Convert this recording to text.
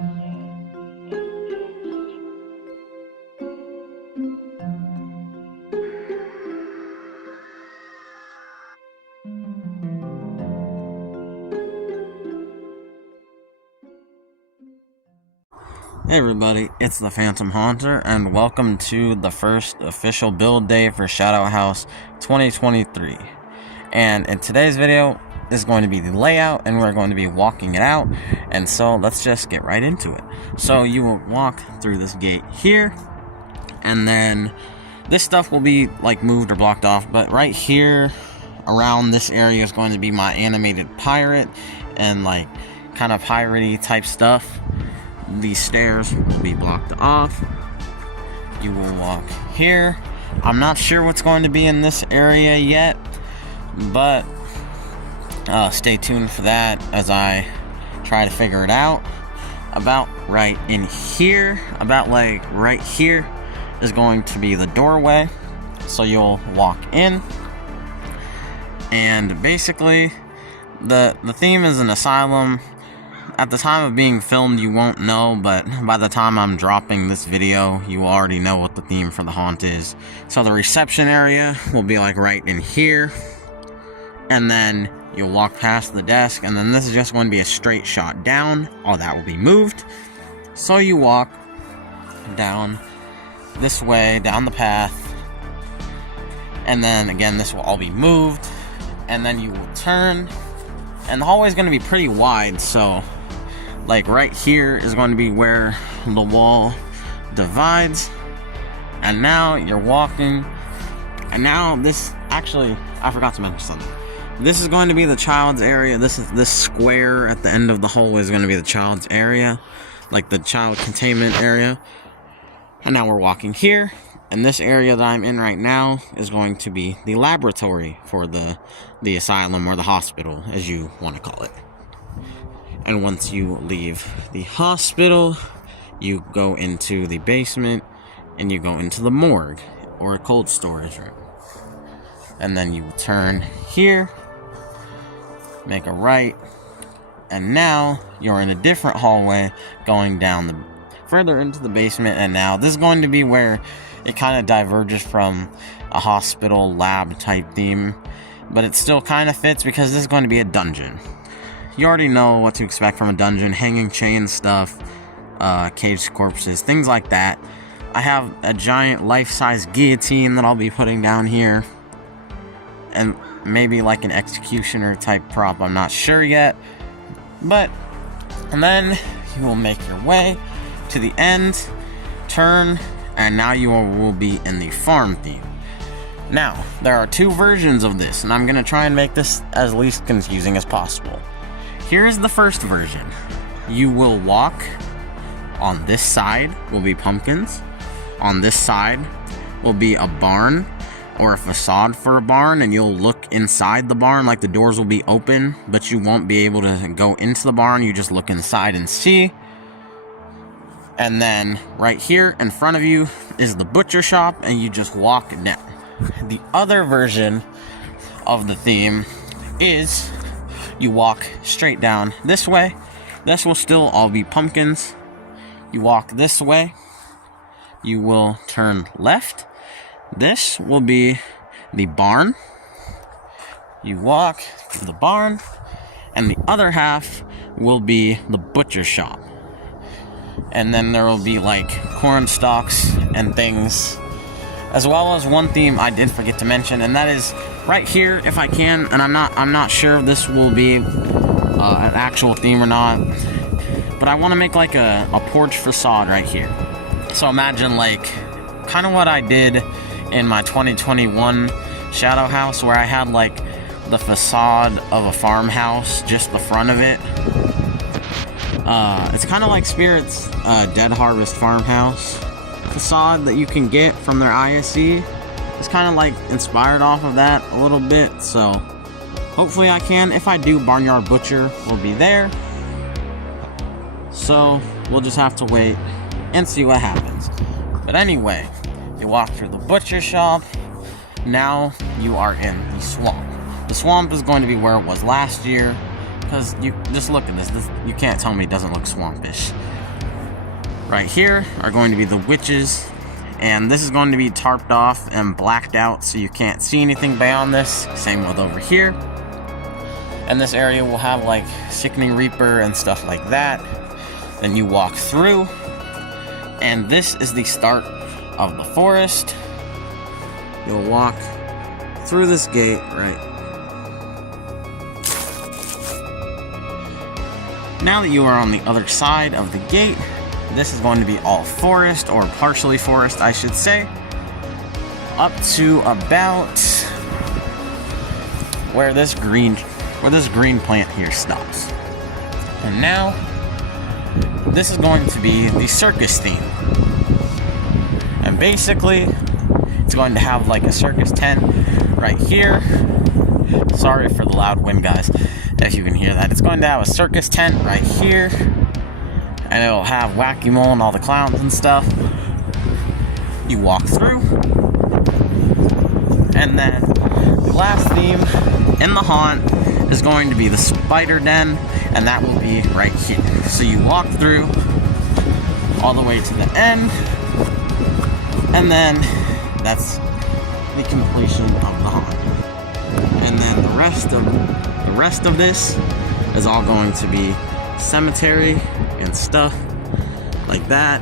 Hey everybody, it's the Phantom Haunter, and welcome to the first official build day for Shadow House 2023. And in today's video is going to be the layout, and we're going to be walking it out. And so let's just get right into it. So you will walk through this gate here, and then this stuff will be like moved or blocked off. But right here, around this area, is going to be my animated pirate and like kind of piratey type stuff. These stairs will be blocked off. You will walk here. I'm not sure what's going to be in this area yet, but stay tuned for that as I try to figure it out. About right in here, about like right here, is going to be the doorway. So you'll walk in, and basically the theme is an asylum. At the time of being filmed, you won't know, but by the time I'm dropping this video, you already know what the theme for the haunt is. So the reception area will be like right in here, and then you'll walk past the desk, and then this is just going to be a straight shot down. All that will be moved. So you walk down this way, down the path, and then again, this will all be moved, and then you will turn, and the hallway is going to be pretty wide, so like right here is going to be where the wall divides. And now you're walking, and now this, actually I forgot to mention something. This is going to be the child's area. This square at the end of the hallway is going to be the child's area, like the child containment area. And now we're walking here, and this area that I'm in right now is going to be the laboratory for the asylum, or the hospital, as you want to call it. And once you leave the hospital, you go into the basement, and you go into the morgue, or a cold storage room. And then you turn here, make a right, and now you're in a different hallway going down further into the basement. And now this is going to be where it kind of diverges from a hospital lab type theme, but it still kind of fits because this is going to be a dungeon. You already know what to expect from a dungeon: hanging chain stuff, caged corpses, things like that. I have a giant life-size guillotine that I'll be putting down here, and maybe like an executioner type prop, I'm not sure yet. And then you will make your way to the end, turn, and now you will be in the farm theme. Now, there are two versions of this, and I'm going to try and make this as least confusing as possible. Here's the first version. You will walk, on this side will be pumpkins, on this side will be a barn, or a facade for a barn, and you'll look inside the barn, like the doors will be open, but you won't be able to go into the barn. You just look inside and see. And then right here in front of you is the butcher shop, and you just walk down. The other version of the theme is you walk straight down this way. This will still all be pumpkins. You walk this way, you will turn left. This will be the barn. You walk to the barn, and the other half will be the butcher shop. And then there will be like corn stalks and things, as well as one theme I did forget to mention, and that is right here, if I can, and I'm not sure if this will be an actual theme or not, but I want to make like a porch facade right here. So imagine like kind of what I did in my 2021 Shadow House, where I had like the facade of a farmhouse, just the front of it. It's kind of like Spirit's Dead Harvest farmhouse facade that you can get from their ISE. It's kind of like inspired off of that a little bit, so hopefully I can. If I do, Barnyard Butcher will be there, so we'll just have to wait and see what happens. But anyway, you walk through the butcher shop. Now you are in the swamp. The swamp is going to be where it was last year, because you just look at this, you can't tell me it doesn't look swampish. Right here are going to be the witches, and this is going to be tarped off and blacked out so you can't see anything beyond this. Same with over here. And this area will have like Sickening Reaper and stuff like that. Then you walk through, and this is the start of the forest. You'll walk through this gate right. Now that you are on the other side of the gate, this is going to be all forest, or partially forest, I should say, up to about where this green plant here stops. And now, this is going to be the circus theme. And basically, it's going to have like a circus tent right here. Sorry for the loud wind, guys, if you can hear that. It's going to have a circus tent right here. And it'll have Whack-A-Mole and all the clowns and stuff. You walk through. And then the last theme in the haunt is going to be the spider den, and that will be right here. So you walk through all the way to the end, and then that's the completion of the haunt. And then the rest of this is all going to be cemetery and stuff like that.